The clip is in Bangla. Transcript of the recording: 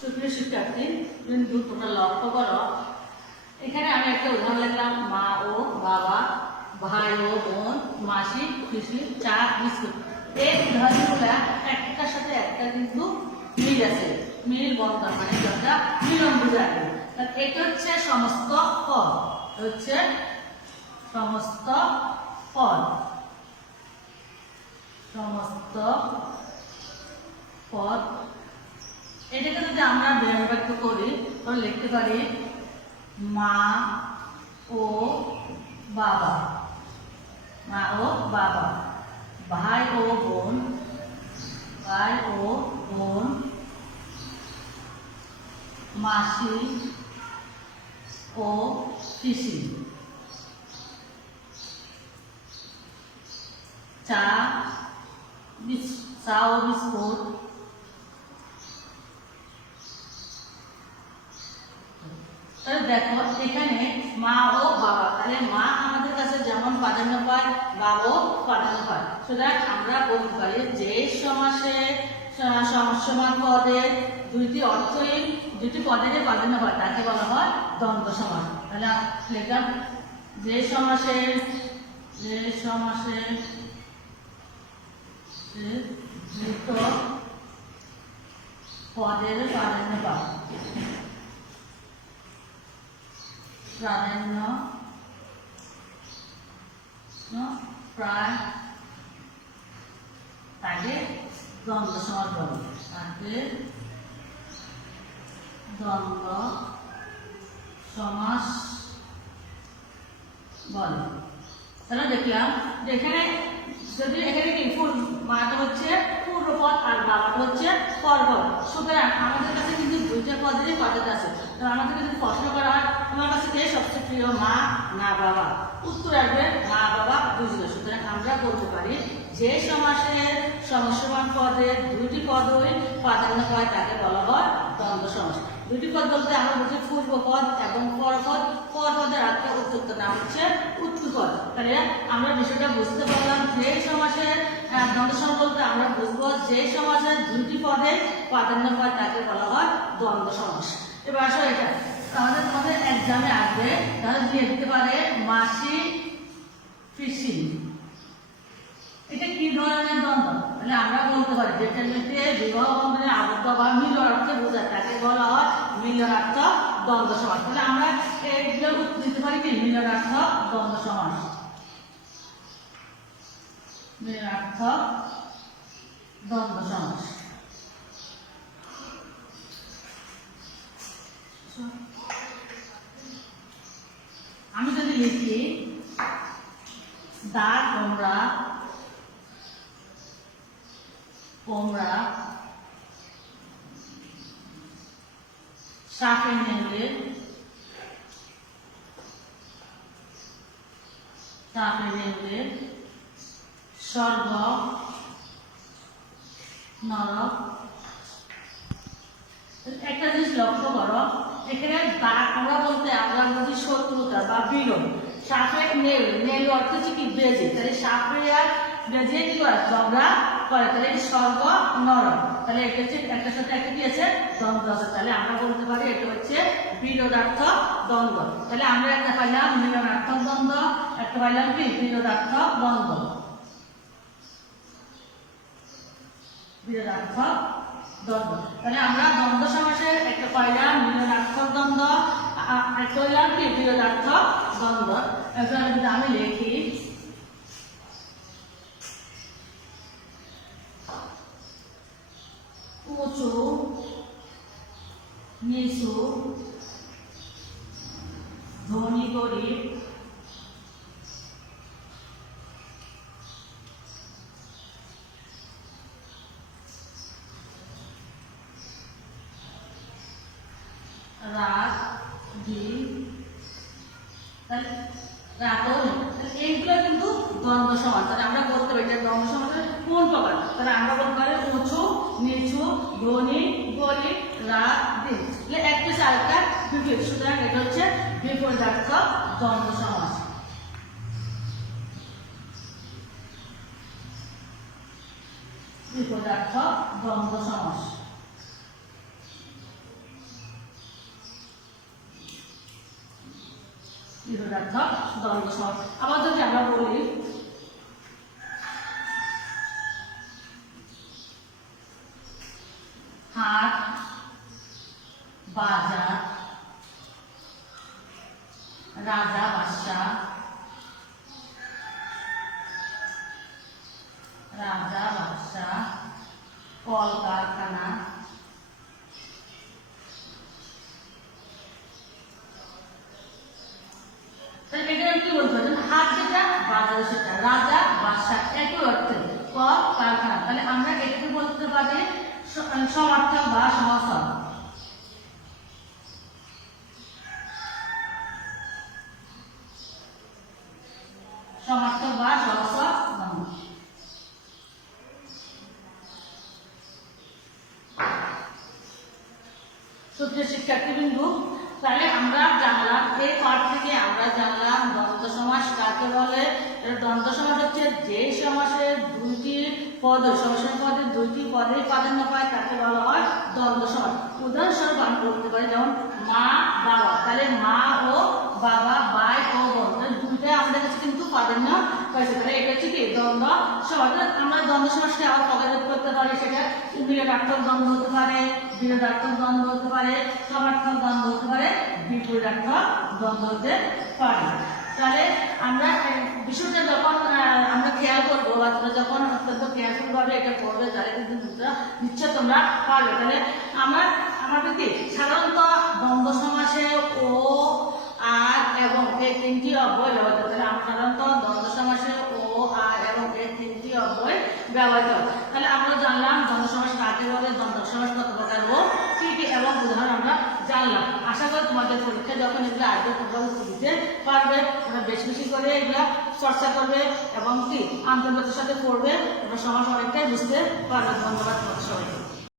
সুপ্রিয় শিক্ষার্থী বিন্দু তোমরা লক্ষ্য করো, এখানে আমি একটা উদাহরণ লিখলাম মা ও বাবা, ভাই ও বোন, মাসি, পিসি, চা, বিস্কুট। এই উদাহরণগুলো একটার সাথে একটা কিন্তু মিল আছে, মিল বন্ধন মানে যেটা মিলন বোঝায়। এটা হচ্ছে সমস্ত পদ, হচ্ছে সমস্ত পদ, সমস্ত পদ। এটাকে যদি আমরা ব্যক্ত করি তাহলে লিখতে পারি মা ও বাবা, মা ও বাবা, ভাই ও বোন, ভাই ও বোন, মাসি ও পিসি, চা ও বিস্কুট, দেখো এখানে মা ও বাবা, তাহলে মা আমাদের কাছে যেমন প্রাধান্য পায় বাবাও প্রাধান্য পায়। সুতরাং আমরা বলতে পারি যে সমাসে সমান পদের দুইটি অর্থহীন দুটি পদের প্রাধান্য পায় তাকে বলা হয় দ্বন্দ্ব সমাস। তাহলে লিখলাম যে সমাসে পদের প্রাধান্য পায়, প্রাধান্য প্রায় তাকে দ্বন্দ্ব সমাস বলে, তাকে দ্বন্দ্ব সমাস বলে। তাহলে দেখলাম যে এখানে যদি এখানে কি মাটা হচ্ছে পূর্বপদ আর বাবাটা হচ্ছে পরপদ। সুতরাং আমাদের কাছে কিন্তু দুইটা পদেরই পদ্ধতি আছে। তো আমাদের যদি প্রশ্ন করা হয় তোমার কাছে কে সবচেয়ে প্রিয়, মা না বাবা, উত্তর আসবে মা বাবা বুঝলো। সুতরাং আমরা বলতে পারি যে সমাসের সমসমান পদের দুইটি পদই প্রাধান্য পায় তাকে বলা হয় দ্বন্দ্ব সমাস। দুইটি পদ বলতে আমরা বলছি পূর্বপদ এবং পরপদ। পরপদের একটা উত্তর নাম হচ্ছে উত্তরপদ। তাহলে আমরা বিষয়টা বুঝতে পারলাম যে সমাসের দ্বন্দ্ব সমাস বলতে আমরা বুঝবো যে সমাসের দুইটি পদে প্রাধান্য পায় তাকে বলা হয় দ্বন্দ্ব সমাস। এবার আসো এটা তোমাদের এক্সামে আসবে, তাহলে দিয়ে দিতে পারে মাসি পিসি, এটা কি ধরনের দ্বন্দ্ব? তাহলে আমরা বলতে পারি যেটা বিবাহ বন্ধনে আবদ্ধ বা মিলনার্থে বোঝায় তাকে বলা হয় মিলনার্থক দ্বন্দ্ব সমাস। তাহলে আমরা এইগুলো উত্তর দিতে পারি কি মিলনার্থক দ্বন্দ্ব সমাস, মিলনার্থক দ্বন্দ্ব সমাস। আমি যদি লিখি দা তোমরা সাপে নেমে স্বর্গ নরক। একটা জিনিস লক্ষ্য করো, এখানে দা তোমরা বলতে আমরা বলছি শত্রুতা বা বিরোধ। সাপে নেল অর্থ হচ্ছে কি বেজে, তাহলে সাপে আর বেজে কি করে ঝগড়া করে, তাহলে স্বর্গ নরক। তাহলে এটা হচ্ছে একটার সাথে একটা কি আছে দ্বন্দ্ব আছে। তাহলে আমরা বলতে পারি এটা হচ্ছে বিরোধার্থক দ্বন্দ্ব। তাহলে আমরা একটা পাইলাম মিলনার্থক দ্বন্দ্ব, একটা পাইলাম কি বিরোধার্থক দ্বন্দ্ব, বিরোধার্থক দ্বন্দ্ব। তাহলে আমরা দ্বন্দ্ব সমাসের একটা পাইলাম মিলনার্থক দ্বন্দ্ব, একটা হইলাম কি বিরোধার্থক দ্বন্দ্ব। এখন যদি আমি লিখি উঁচু নিচু, ধনী গরিব, রাত দিন, এইগুলো কিন্তু দ্বন্দ্ব সমাস। তাহলে আমরা বলতে পারি দ্বন্দ্ব সমাসের কোন প্রকার? তাহলে আমরা বলতে পারি উঁচু নিচু, ধনী গরিব, রাত দিন। একটা চারটা বিপরীত, সুতরাং এটা হচ্ছে বিপরীতার্থক দ্বন্দ্ব সমাস। বিপরীতার্থক দ্বন্দ্ব সমাস। বিরোধাত্মক দ্বন্দ্ব সমাস। আবার যদি আমরা বলি হাট বাজার রাজা বাদশাহ কলকারখানা এটা কি বলতে পারেন হাট যেটা বাজার সেটা রাজা বাদশাহ একই অর্থে কলকারখানা তাহলে আমরা এটাকে বলতে পারি সমার্থক বা সমাসব সমার্থক বা সমাসব সুপ্রিয় শিক্ষার্থীবৃন্দু তাহলে আমরা জানলাম এই পাঠ থেকে আমরা জানলাম দ্বন্দ্ব সমাস কাকে বলে। দ্বন্দ্ব সমাস হচ্ছে যে সমাসের দুইটি পদ সমাসের পদে দুইটি পদে প্রাধান্য পায় তাকে বলা হয় দ্বন্দ্ব সমাস। উদাহরণস্বরূপ আমি বলতে পারি যেমন মা বাবা তাহলে মা ও বাবা ভাই ও বোন দুইটাই আমাদের কাছে কিন্তু প্রাধান্য পাইছে তাহলে এটা হচ্ছে কি দ্বন্দ্ব সমাস। আমরা দ্বন্দ্ব সমাসকে আবার পদার্থ করতে পারি সেটা মিলনার্থক দ্বন্দ্ব হতে পারে বিরোধাত্মক দ্বন্দ্ব হতে পারে সমার্থক দ্বন্দ্ব হতে পারে বিপরীতার্থক দ্বন্দ্ব হতে পারে। তাহলে আমরা বিষয়টা যখন আমরা খেয়াল করবো বা তোমরা যখন অত্যন্ত কেয়ারফুল ভাবে এটা করবে তাহলে কিন্তু নিশ্চয় তোমরা পারবে। তাহলে আমাদের কি সাধারণত দ্বন্দ্ব সমাসে ও আর এবং এই তিনটি অব্যয় ব্যবহৃত তাহলে আমরা সাধারণত দ্বন্দ্ব সমাসে ও আর এবং এই তিনটি অব্যয় ব্যবহৃত। তাহলে আমরা জানলাম দ্বন্দ্ব সমাস কাকে বলে দ্বন্দ্ব সমাস কত প্রকার ও কি কি এবং উদাহরণ আমরা জানলাম। আশা করি তোমাদের পরীক্ষা যখন এগুলো আসবে তোমরা উত্তর দিতে পারবে। তোমরা বেশি বেশি করে এগুলা চর্চা করবে এবং কি আন্তর্জাতিক সাথে পড়বে তোমরা সমাস অনেকটাই বুঝতে পারবে। ধন্যবাদ তোমাদের সবাইকে।